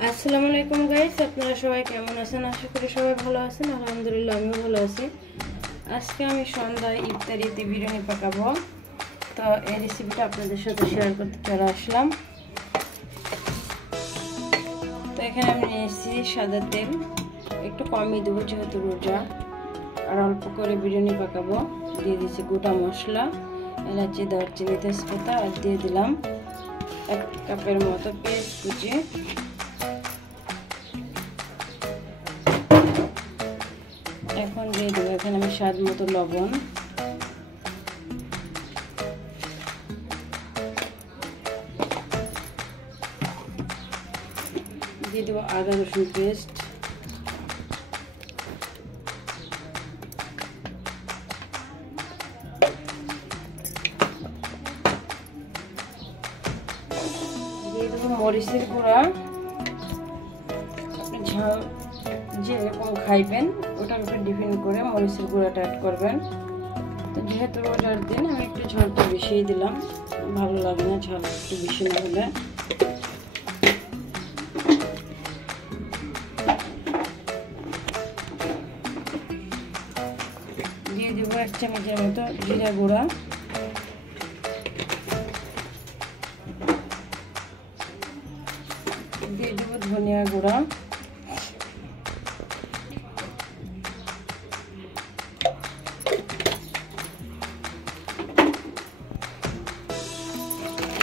আসসালামু আলাইকুম গাইস, আপনারা সবাই কেমন আছেন? আশা করি সবাই ভালো আছেন। আলহামদুলিল্লাহ আমিও ভালো আছি। আজকে আমি সন্ধ্যায় ইফতারিতে বিরিয়ানি পাকাবো, তো এই রেসিপিটা আপনাদের সাথে শেয়ার করতে চলে আসলাম। তো এখানে আমি নিয়েছি সাদা তেল, একটু কমই দেবো যেহেতু রোজা, আর অল্প করে বিরিয়ানি পাকাবো। দিয়ে দিয়েছি গোটা মশলা, এলাচি, দারচিনি, তেজপাতা, আর দিয়ে দিলাম 1 কাপের মতো পেঁয়াজ কুচি। এখন দিয়ে দেবো এখানে আমি স্বাদ মতো লবণ, দিয়ে দেবো আদা রসুন পেস্ট, দিয়ে দেবো মরিচের গুঁড়া। আপনি ঝাল যেরকম খাইবেন ওটার উপর ডিপেন্ড করে মরিচের গুঁড়াটা অ্যাড করবেন। তো যেহেতু রোজার দিন আমি একটু ঝালটা বেশিই দিলাম, ভালো লাগে না ঝাল একটু বেশি না হলে। দিয়ে দেবো 1 চামচের মতো জিরা গুঁড়া, দিয়ে দেবো ধনিয়া গুঁড়া,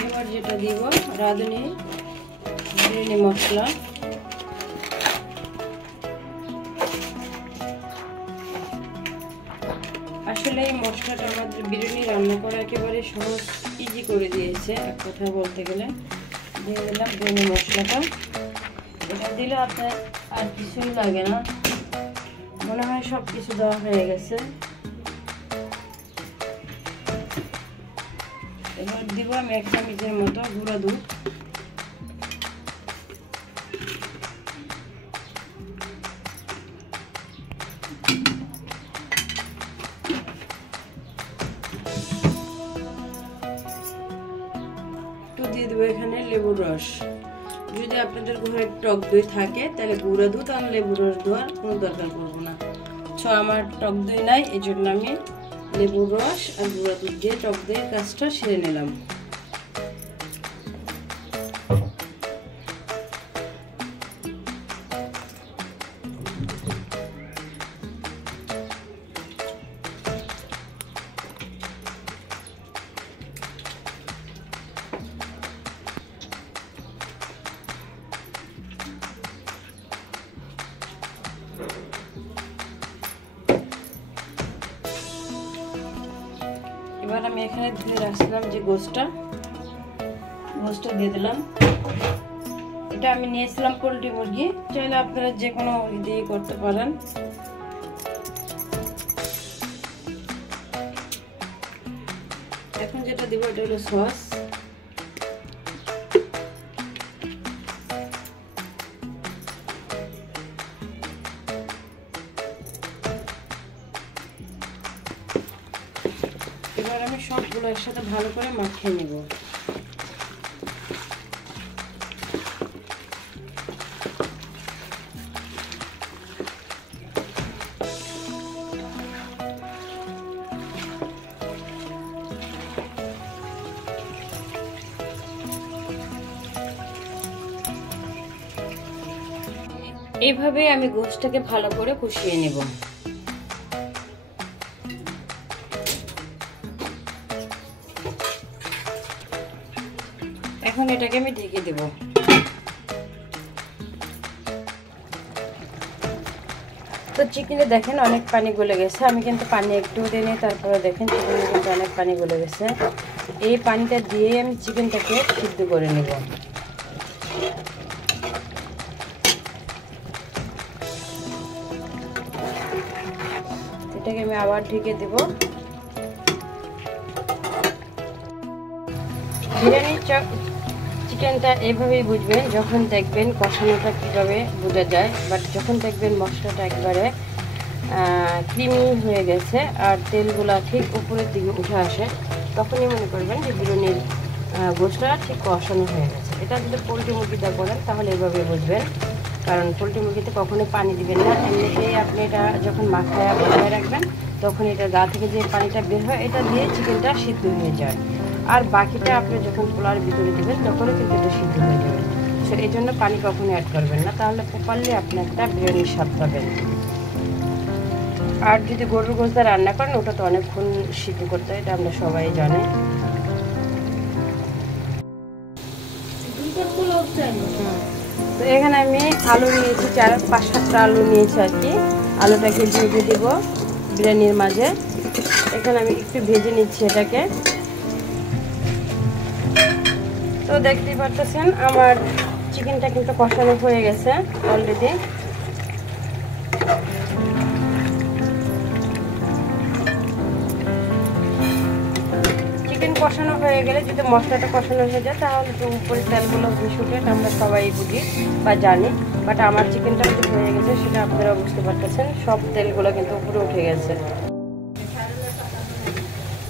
এবার যেটা দিব রাঁধুনি বিরিয়ানি মশলা। আসলে এই মশলাটা আমাদের বিরিয়ানি রান্না করা একেবারে সহজ, ইজি করে দিয়েছে এক কথায় বলতে গেলে। দিয়ে দিলাম বিরিয়ানি মশলাটা। এটা দিলে আপনার আর কিছুই লাগে না, মনে হয় সব কিছু দেওয়া হয়ে গেছে। এবার দিব আমি 1 চামচের মতো গুঁড়া দুধ, দিয়ে দেবো এখানে লেবুর রস। যদি আপনাদের ঘরে টক দই থাকে তাহলে গুঁড়া দুধ আর লেবুর রস দেওয়ার কোনো দরকার পড়বো না। আমার টক দই নাই, এই জন্য আমি লেবুর রস আর গুঁড়া দুধ দিয়ে টক দইয়ের কাজটা সেরে নিলাম। এবার আমি এখানে ধুয়ে রাখছিলাম যে গোশটা দিয়ে দিলাম। এটা আমি নিয়েছিলাম পোলট্রি মুরগি, চাইলে আপনারা যে কোনো দিয়ে করতে পারেন। এখন যেটা দিব এটা হলো সস। এবার আমি সবগুলো একসাথে ভালো করে মাখিয়ে নেব। এইভাবে আমি গোশটাকে ভালো করে কষিয়ে নেব। এখন এটাকে আমি ঢেকে দেব। তো চিকেনে দেখেন অনেক পানি গলে গেছে, আমি কিন্তু পানি একটু দিইনি, তারপরে দেখেন চিকেনে কিন্তু অনেক পানি গলে গেছে। এই পানিটা দিয়ে আমি চিকেনটাকে সিদ্ধ করে নেব। এটাকে আমি আবার ঢেকে দেব। বিরিয়ানি চিকেনটা এইভাবেই বুঝবেন, যখন দেখবেন কষানোটা কীভাবে বোঝা যায়, বাট যখন দেখবেন মশলাটা একবারে ক্রিমি হয়ে গেছে আর তেলগুলা ঠিক উপরের দিকে উঠে আসে, তখনই মনে করবেন যে বিরিয়ানির গোশটা ঠিক কষানো হয়ে গেছে। এটা যদি পোলট্রি মুরগিটা বলেন তাহলে এভাবে বুঝবেন, কারণ পোলট্রি মুরগিতে কখনোই পানি দিবেন না। এমনিতেই আপনি এটা যখন মাখায় বসায় রাখবেন তখন এটা গা থেকে যে পানিটা বের হয় এটা দিয়ে চিকেনটা সিদ্ধ হয়ে যায়, আর বাকিটা আপনি যখন পোলার ভিতরে দেবেন তখনও কিন্তু এটা সিদ্ধ হয়ে যাবে। সো এই জন্য পানি কখনো অ্যাড করবেন না, তাহলে প্রপারলি আপনি একটা বিরিয়ানির স্বাদ পাবেন। আর যদি গরুর গোশত রান্না করেন ওটা তো অনেকক্ষণ সিদ্ধ করতে হয়, এটা আমরা সবাই জানি। তো এখানে আমি আলু নিয়েছি 4-5-7টা আলু নিয়েছি আর কি। আলুটাকে ভেজে দেব বিরিয়ানির মাঝে। এখানে আমি একটু ভেজে নিচ্ছি এটাকে। তো দেখতেই পাচ্ছেন আমার চিকেনটা কিন্তু কষানো হয়ে গেছে অলরেডি। চিকেন কষানো হয়ে গেলে যদি মশলাটা কষানো হয়ে যায় তাহলে তো উপরে তেলগুলো ভেসে উঠে, আমরা সবাই বুঝি বা জানি। বাট আমার চিকেনটা যদি হয়ে গেছে সেটা আপনারা বুঝতে পারতেছেন, সব তেলগুলো কিন্তু উপরে উঠে গেছে।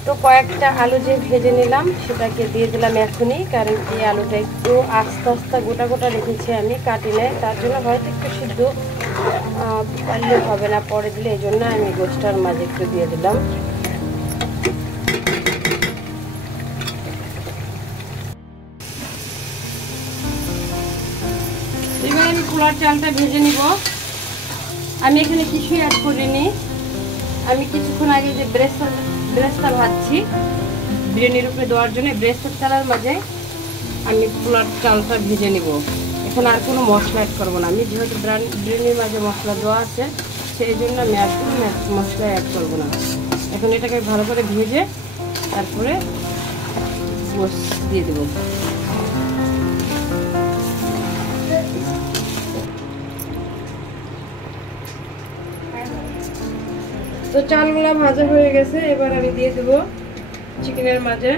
তো কয়েকটা আলু যে ভেজে নিলাম সেটাকে দিয়ে দিলাম এখনই, কারণ কি আলুটা একটু আস্তে আস্তে গোটা গোটা রেখেছি আমি কাটিনে, তার জন্য হয়তো একটু সিদ্ধ পারলে হবে না পরে দিলে, এই জন্য আমি গোশটার মাঝে একটু দিয়ে দিলাম। এবার আমি পোলার চালটা ভেজে নিব। আমি এখানে কিছুই অ্যাড করিনি, আমি কিছুক্ষণ আগে যে ব্রেস্তা ভাজছি বিরিয়ানির উপরে দেওয়ার জন্য, ব্রেস্তার চালের মাঝে আমি পোলার চালটা ভেজে নিব। এখন আর কোনো মশলা অ্যাড করবো না, আমি যেহেতু বিরিয়ানির মাঝে মশলা দেওয়া আছে সেই জন্য আমি আর কোনো মশলা অ্যাড করবো না। এখন এটাকে ভালো করে ভেজে তারপরে গোশত দিয়ে দেবো। তো চালগুলো ভাজা হয়ে গেছে, এবার আমি দিয়ে দেবো চিকেনের মাঝে।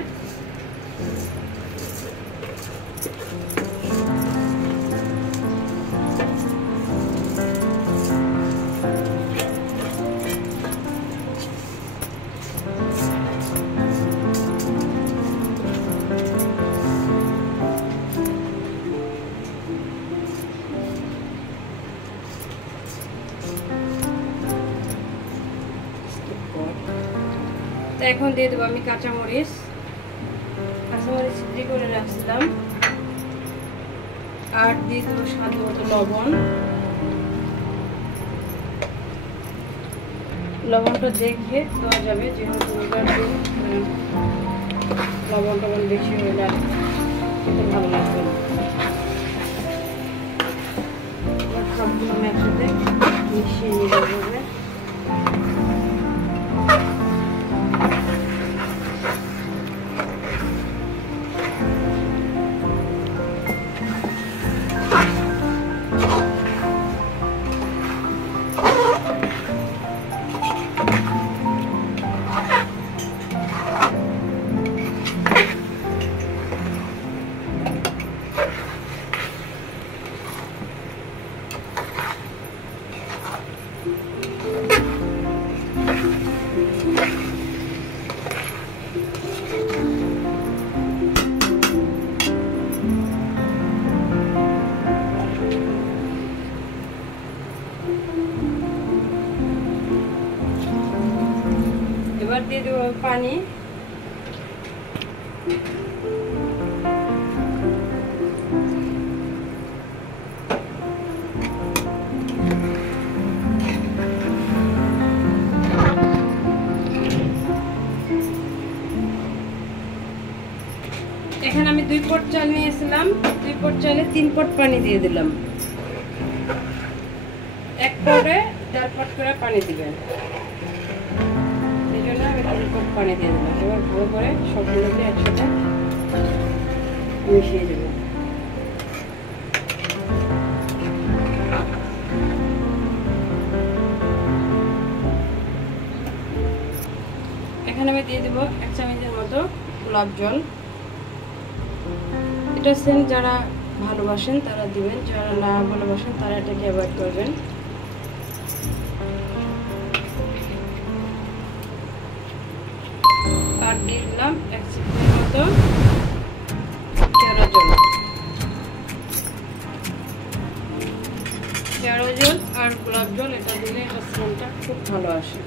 তো এখন দিয়ে দেবো আমি কাঁচামরিচ সিদ্ধি করে রাখছিলাম, আর দিয়ে দেবো স্বাদ মতো লবণ। লবণটা দেখে দেওয়া যাবে, যেহেতু লবণ টবণ বেশি হয়ে আর খেতে ভালো লাগবে না। সবগুলো আমি একসাথে মিশিয়ে নিতে হবে। এবার দিয়ে দেবো পানি। এখানে আমি 2 পট চাল নিয়েছিলাম, 2 পট চালে 3 পট পানি দিয়ে দিলাম। 1 পটে 4 পট করে পানি দিবেন, এই জন্য আমি 3 পট পানি দিয়ে দিলাম। এবার ভালো করে সবগুলোকে একসাথে মিশিয়ে দেবো। এখানে আমি দিয়ে দেবো 1 চামচের মতো গোলাপ জল। এটা সেন্ট যারা ভালোবাসেন তারা দিবেন, যারা না ভালোবাসেন তারা এটাকে অ্যাভয়েড করবেন। আর দিয়ে দিলাম 1 চিমটির মতো কেওড়া জল। পেয়ারা জল আর গোলাপ জল এটা দিলে এটা স্মেলটা খুব ভালো আসে,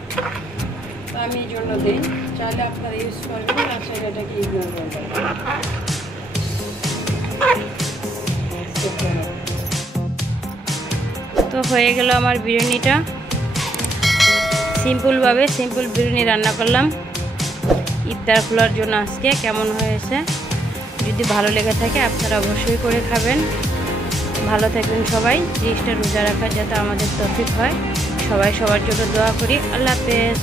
তো আমি এই জন্য দিই। চাইলে আপনারা ইউজ করবেন, আর চাইলে এটাকে ইগনোর করবেন। তো হয়ে গেল আমার বিরিয়ানিটা। সিম্পলভাবে সিম্পল বিরিয়ানি রান্না করলাম ইফতার খোলার জন্য। আজকে কেমন হয়েছে যদি ভালো লেগে থাকে আপনারা অবশ্যই করে খাবেন। ভালো থাকবেন সবাই, 30টা রোজা রাখার যাতে আমাদের তৌফিক হয়। সবাই সবার জন্য দোয়া করি। আল্লাহ হাফেজ।